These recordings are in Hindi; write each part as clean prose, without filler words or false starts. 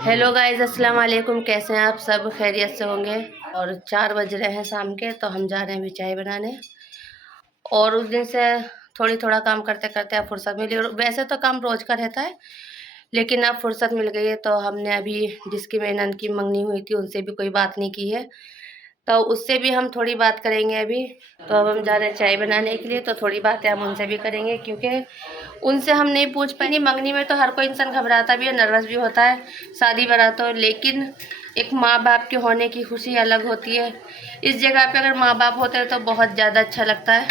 हेलो गाइस, अस्सलाम वालेकुम। कैसे हैं आप सब? खैरियत से होंगे। और 4 बज रहे हैं शाम के, तो हम जा रहे हैं अभी चाय बनाने। और उस दिन से थोड़ा काम करते करते अब फुर्सत मिली। और वैसे तो काम रोज का रहता है, लेकिन अब फुर्सत मिल गई है। तो हमने अभी जिसकी मेरी नंद की मंगनी हुई थी उनसे भी कोई बात नहीं की है, तो उससे भी हम थोड़ी बात करेंगे अभी। तो अब हम जा रहे हैं चाय बनाने के लिए, तो थोड़ी बातें हम उनसे भी करेंगे, क्योंकि उनसे हम नहीं पूछ पाएंगे। मंगनी में तो हर कोई इंसान घबराता भी है, नर्वस भी होता है, शादी बारात हो, लेकिन एक माँ बाप के होने की खुशी अलग होती है। इस जगह पे अगर माँ बाप होते हैं तो बहुत ज़्यादा अच्छा लगता है।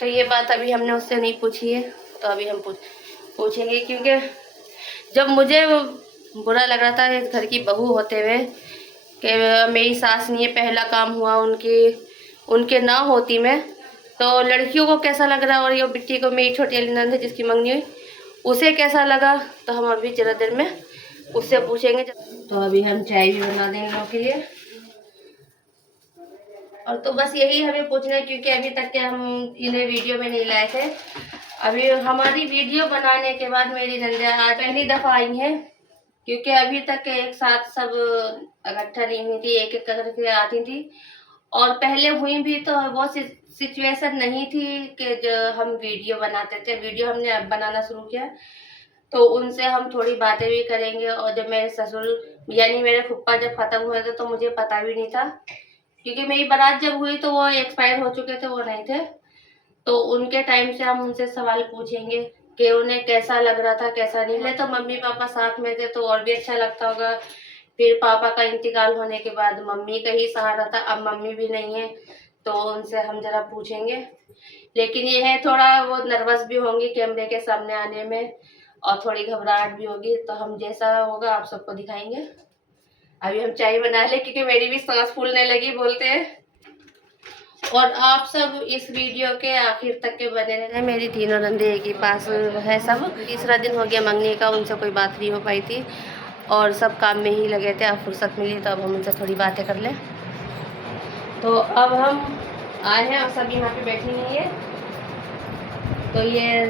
तो ये बात अभी हमने उससे नहीं पूछी है, तो अभी हम पूछेंगे, क्योंकि जब मुझे बुरा लग रहा था इस घर की बहू होते हुए कि मेरी सास नहीं है, पहला काम हुआ उनके ना होती मैं, तो लड़कियों को कैसा लग रहा है। और ये बिट्टी को, मेरी छोटी वाली नंद है जिसकी मंगनी हुई, उसे कैसा लगा, तो हम अभी जरा देर में उससे पूछेंगे। तो अभी हम चाय भी बना देंगे लोगों के लिए। और तो बस यही हमें पूछना है, क्योंकि अभी तक के हम इन्हें वीडियो में नहीं लाए थे। अभी हमारी वीडियो बनाने के बाद मेरी नंदिया आज पहली दफ़ा आई हैं, क्योंकि अभी तक एक साथ सब इकट्ठा नहीं हुई थी, एक एक करके आती थी। और पहले हुई भी तो वो सिचुएशन नहीं थी कि जो हम वीडियो बनाते थे। वीडियो हमने अब बनाना शुरू किया, तो उनसे हम थोड़ी बातें भी करेंगे। और जब मेरे ससुर यानी मेरे फुप्पा जब ख़त्म हुए थे तो मुझे पता भी नहीं था, क्योंकि मेरी बारात जब हुई तो वो एक्सपायर हो चुके थे, वो नहीं थे। तो उनके टाइम से हम उनसे सवाल पूछेंगे कि उन्हें कैसा लग रहा था, कैसा नहीं। पहले तो मम्मी पापा साथ में थे तो और भी अच्छा लगता होगा। फिर पापा का इंतकाल होने के बाद मम्मी का ही सहारा था, अब मम्मी भी नहीं है, तो उनसे हम ज़रा पूछेंगे। लेकिन ये है, थोड़ा वो नर्वस भी होंगी कैमरे के सामने आने में, और थोड़ी घबराहट भी होगी। तो हम जैसा होगा आप सबको दिखाएंगे। अभी हम चाय बना ले, क्योंकि मेरी भी सांस फूलने लगी बोलते हैं। और आप सब इस वीडियो के आखिर तक के बने रहना। मेरी तीनों नंदे एक ही पास है सब। तीसरा दिन हो गया मंगनी का, उनसे कोई बात नहीं हो पाई थी और सब काम में ही लगे थे। अब फुर्सत मिली तो अब हम उनसे थोड़ी बातें कर लें। तो अब हम आए हैं और सब यहाँ पे बैठी हुई है। तो ये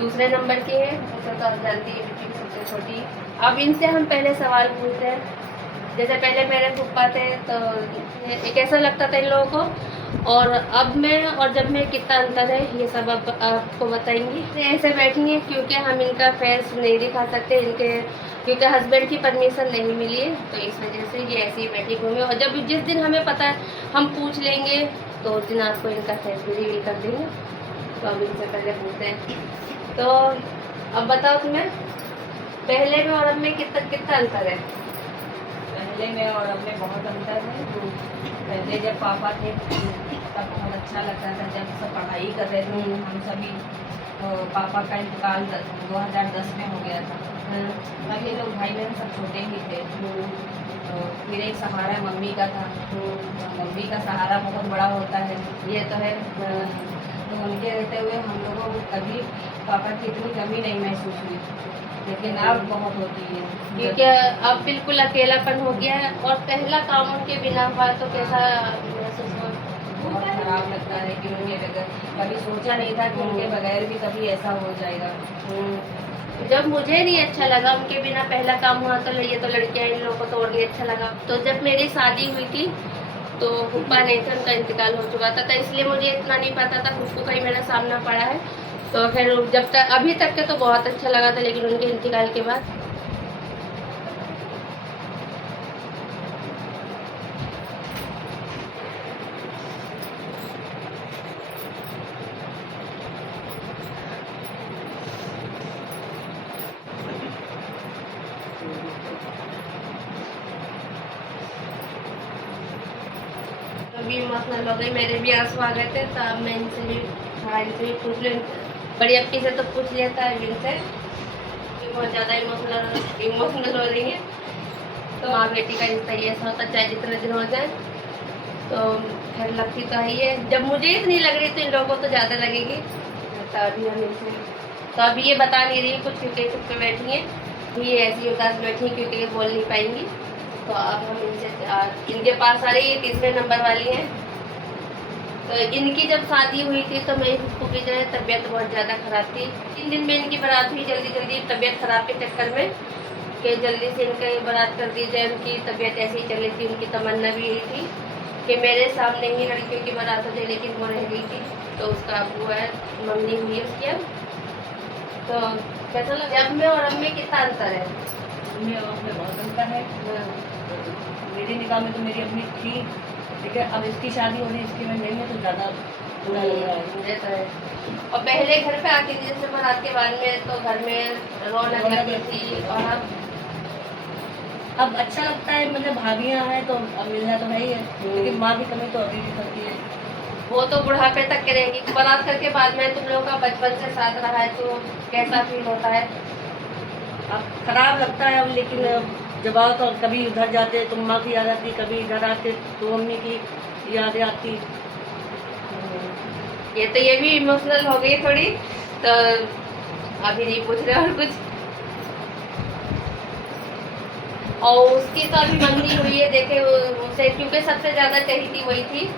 दूसरे नंबर की है, उसे तो आप जानती है, बिट्टी सबसे छोटी। अब इनसे हम पहले सवाल पूछते हैं। जैसे पहले मेरे फूफा थे तो एक ऐसा लगता था इन लोगों को, और अब में और जब में कितना अंतर है, ये सब अब आपको बताएंगी। ऐसे बैठेंगे क्योंकि हम इनका फेस नहीं दिखा सकते, क्योंकि हस्बैंड की परमिशन नहीं मिली है, तो इस वजह से ये ऐसे ही बैठी घूमे। और जब जिस दिन हमें पता है हम पूछ लेंगे, तो उस दिन आपको इनका फेस भी रिवील कर देंगे। तो अब इनसे पहले पूछते हैं। तो अब बताओ, तुम्हें पहले में और अब में कितना अंतर है? पहले में और अब में बहुत अंतर है। पहले जब पापा थे तब बहुत अच्छा लगता था, जब सब पढ़ाई कर रहे थे हम सभी। तो पापा का इंतकाल 2010 में हो गया था। तब ये लोग भाई बहन सब छोटे ही थे। तो फिर एक सहारा मम्मी का था। मम्मी का सहारा बहुत बड़ा होता है, ये तो है। तो उनके रहते हुए हम लोगों को कभी पापा की इतनी कमी नहीं महसूस हुई, लेकिन अब बहुत होती है, क्योंकि अब बिल्कुल अकेलापन हो गया है। और पहला काम उनके बिना हुआ तो कैसा महसूस हुआ? बहुत खराब लगता है कि उनके बगैर, कभी सोचा नहीं था कि उनके बगैर भी कभी ऐसा हो जाएगा। जब मुझे नहीं अच्छा लगा उनके बिना पहला काम हुआ, तो ये तो लड़कियां, इन लोगों को तो और नहीं अच्छा लगा। तो जब मेरी शादी हुई थी तो फूफा नहीं थे, उनका इंतकाल हो चुका था, तो इसलिए मुझे इतना नहीं पता था। फूफू का ही मेरा सामना पड़ा है। तो फिर जब तक अभी तक के तो बहुत अच्छा लगा था, लेकिन उनके इंतकाल के बाद अभी इमोशनल हो गई, मेरे भी आंसू आ गए थे। तो अब मैं इनसे भी थोड़ा इनसे भी पूछ लूँ। बड़ी अप्पी से तो पूछ लिया था, अब इनसे बहुत ज़्यादा इमोशनल हो रही है। तो माँ बेटी का रिश्ता ये ऐसा होता, चाहे जितने दिन हो जाए। तो खैर लगती तो है ये, जब मुझे इतनी लग रही तो इन लोगों को तो ज़्यादा लगेगी। तो अभी हम इनसे, तो अभी ये बता नहीं रही कुछ, क्योंकि चुप पे बैठी हैं। ये ऐसी उदास बैठी हैं क्योंकि ये बोल नहीं पाएंगी। तो अब हम इनके पास आ रही है, तीसरे नंबर वाली हैं। तो इनकी जब शादी हुई थी तो मेरी फूफू की जो है तबीयत बहुत ज़्यादा ख़राब थी। 3 दिन में इनकी बारात हुई, जल्दी जल्दी तबीयत ख़राब के चक्कर में कि जल्दी से इनका ये बारात कर दी जाए। उनकी तबीयत ऐसी ही चल रही थी, उनकी तमन्ना भी यही थी कि मेरे सामने ही लड़कियों की बारात हो जाए, लेकिन वो रह गई थी। तो उसका अब हुआ है, मंगनी हुई है उसकी अब। तो कैसा लगा? अब में और अब में कितना अंतर है? में और में बहुत अंतर है। मेरी निगाह में तो मेरी अपनी थी, लेकिन अब इसकी शादी हो रही है, इसकी में नहीं है, तो ज़्यादा बुरा लग रहा है। ये तो है। और पहले घर पे आती थी जैसे बारात के बाद में, तो घर में रौनक लगती थी। और अब अच्छा लगता है, मतलब भाभियाँ हैं तो अब मिलना तो है ही है, लेकिन माँ की कमी तो अभी भी करती है। वो तो बुढ़ापे तक के रहेगी। बारात करके बाद में तुम लोगों का बचपन से साथ रहा है, तो कैसा फील होता है? अब खराब लगता है अब, लेकिन जब आओ तो कभी उधर जाते तो माँ की याद आती, कभी इधर आते तो मम्मी की यादें आती। ये भी इमोशनल हो गई थोड़ी, तो अभी नहीं पूछ रहे और कुछ। और उसकी तो अभी मंगनी हुई है, देखे उसे, क्योंकि सबसे ज्यादा चाहिए थी वही थी,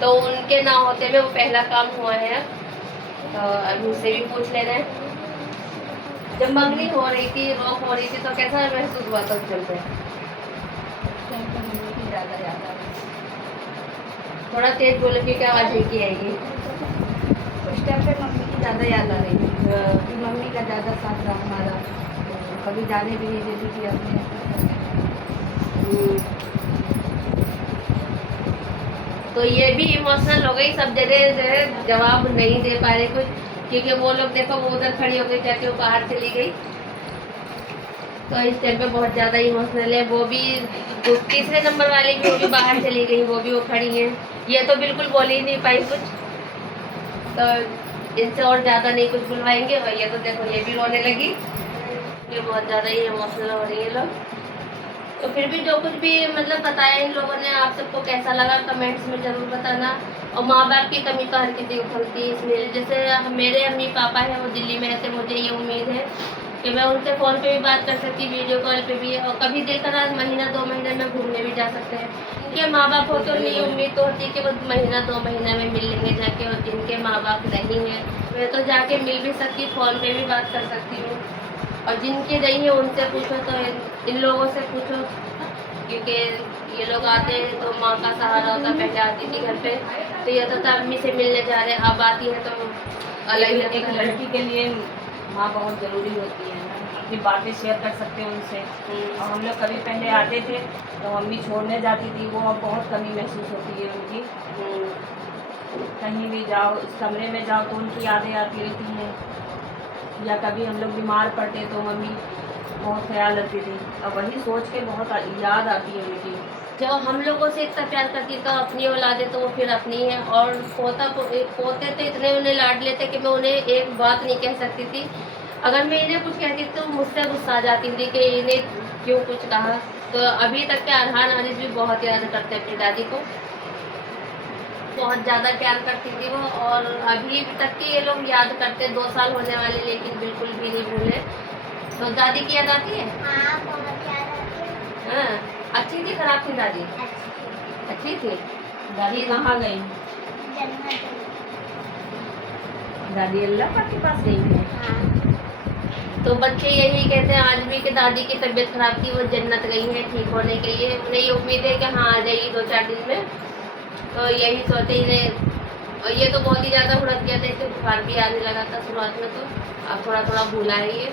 तो उनके ना होते में वो पहला काम हुआ है। तो अभी उससे भी पूछ लेना है। जब मंगनी हो रही थी, रोक हो रही थी, तो कैसा महसूस हुआ था उस चलते? ज़्यादा याद आ रही। थोड़ा तेज बोलो क्योंकि आवाज नहीं आएगी। उस टाइम पे मम्मी की ज़्यादा याद आ रही थी, हाँ। कि मम्मी का ज़्यादा साथ रहा हमारा, कभी जाने भी नहीं देती थी अपने। तो ये भी इमोशनल हो गई, सब जगह जो है जवाब नहीं दे पा रहे कुछ, क्योंकि वो लोग देखो वो उधर खड़ी हो गई, चाहे वो बाहर चली गई। तो इस टाइम पे बहुत ज़्यादा इमोशनल है। वो भी जो तीसरे नंबर वाली भी, वो भी बाहर चली गई, वो भी वो खड़ी है। ये तो बिल्कुल बोल ही नहीं पाई कुछ, तो इनसे और ज़्यादा नहीं कुछ बुलवाएंगे। और ये तो देखो ये भी रोने लगी, ये बहुत ज़्यादा ही इमोशनल हो रही है लोग। तो फिर भी जो कुछ भी मतलब बताया इन लोगों ने, आप सबको कैसा लगा कमेंट्स में ज़रूर बताना। और माँ बाप की कमी तो हर किसी को खलती है इसमें। जैसे मेरे अम्मी पापा हैं, वो दिल्ली में रहते, मुझे ये उम्मीद है कि मैं उनसे फ़ोन पे भी बात कर सकती, वीडियो कॉल पे भी, और कभी दिल करा महीना 2 महीने में घूमने भी जा सकते हैं। जिनके माँ बाप हो तो नहीं उम्मीद तो होती है कि वो महीना 2 महीना में मिल लेंगे जाके, और जिनके माँ बाप नहीं हैं मैं तो जाके मिल भी सकती, फ़ोन पे भी बात कर सकती हूँ। और जिनके नहीं है उनसे पूछो, तो इन लोगों से पूछो, क्योंकि ये लोग आते हैं तो माँ का सहारा होता। पहले आती थी घर पे तो ये तो अम्मी से मिलने जा रहे हैं, अब आती है तो अलग ही एक लड़की के लिए माँ बहुत ज़रूरी होती है ना, अपनी बातें शेयर कर सकते हैं उनसे। और हम लोग कभी पहले आते थे तो मम्मी छोड़ने जाती थी, वो अब बहुत कमी महसूस होती है उनकी। कहीं भी जाओ, इस कमरे में जाओ तो उनकी यादें आती रहती हैं, या कभी हम लोग बीमार पड़ते तो मम्मी बहुत ख्याल रखती थी। अब वही सोच के बहुत याद आती है उनकी। जब हम लोगों से इतना प्यार करती तो अपनी औलादे तो वो फिर अपनी है। और पोते तो इतने उन्हें लाड लेते कि मैं उन्हें एक बात नहीं कह सकती थी। अगर मैं इन्हें कुछ कहती तो मुझसे गुस्सा आ जाती थी कि इन्हें क्यों कुछ कहा। तो अभी तक के अरहान अनिस भी बहुत याद करते अपनी दादी को, बहुत ज़्यादा प्यार करती थी वो। और अभी तक की ये लोग याद करते, 2 साल होने वाले, लेकिन बिल्कुल भी नहीं भूले। तो दादी की याद आती है? हाँ, बहुत याद आती है। हाँ, अच्छी थी खराब थी दादी? अच्छी थी। दादी कहाँ गई? जन्नत है। दादी अल्लाह पाक के पास गई है। हाँ, तो बच्चे यही कहते हैं आज भी कि दादी की तबीयत खराब थी, वो जन्नत गई है ठीक होने के लिए। उन्हें ये उम्मीद है कि हाँ आ जाएगी 2-4 दिन में। तो यही सोचे इन्हें। और ये तो बहुत ही ज़्यादा उड़क गया था, इससे बुखार भी आने लगा था शुरुआत में। तो अब थोड़ा थोड़ा भूला है ये,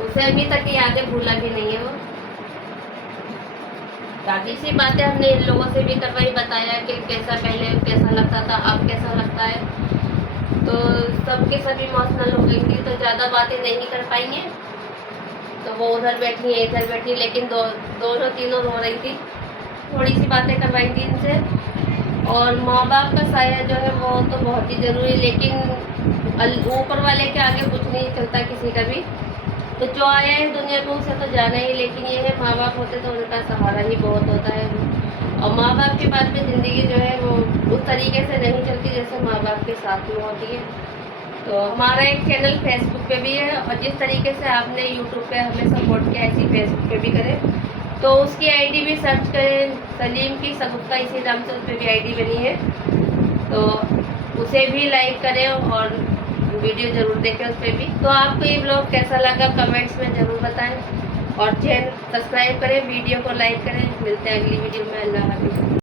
उसे अभी तक यादें भूला भी नहीं है वो। दादी सी बातें हमने इन लोगों से भी करवाई, बताया कि कैसा पहले कैसा लगता था, अब कैसा लगता है। तो सबके सब इमोशनल हो गई थी, तो ज़्यादा बातें नहीं कर पाएंगे। तो वो उधर बैठी है इधर बैठी, लेकिन दोनों तीनों रो रही थी। थोड़ी सी बातें करवाई थी इनसे। और माँ बाप का साया जो है वो तो बहुत ही ज़रूरी है, लेकिन ऊपर वाले के आगे कुछ नहीं चलता किसी का भी। तो जो आया है दुनिया में उसे तो जाना ही, लेकिन ये है माँ बाप होते तो उनका सहारा ही बहुत होता है। और माँ बाप के बाद में ज़िंदगी जो है वो उस तरीके से नहीं चलती जैसे माँ बाप के साथ में होती है। तो हमारा एक चैनल फेसबुक पे भी है, और जिस तरीके से आपने यूट्यूब पे हमें सपोर्ट किया ऐसी फेसबुक पे भी करें। तो उसकी आईडी भी सर्च करें, सलीम की सबका इसी नाम से उस पर भी आईडी बनी है। तो उसे भी लाइक करें और वीडियो जरूर देखें उस पर भी। तो आपको ये ब्लॉग कैसा लगा कमेंट्स में ज़रूर बताएं और चैनल सब्सक्राइब करें, वीडियो को लाइक करें। मिलते हैं अगली वीडियो में। अल्लाह हाफिज़।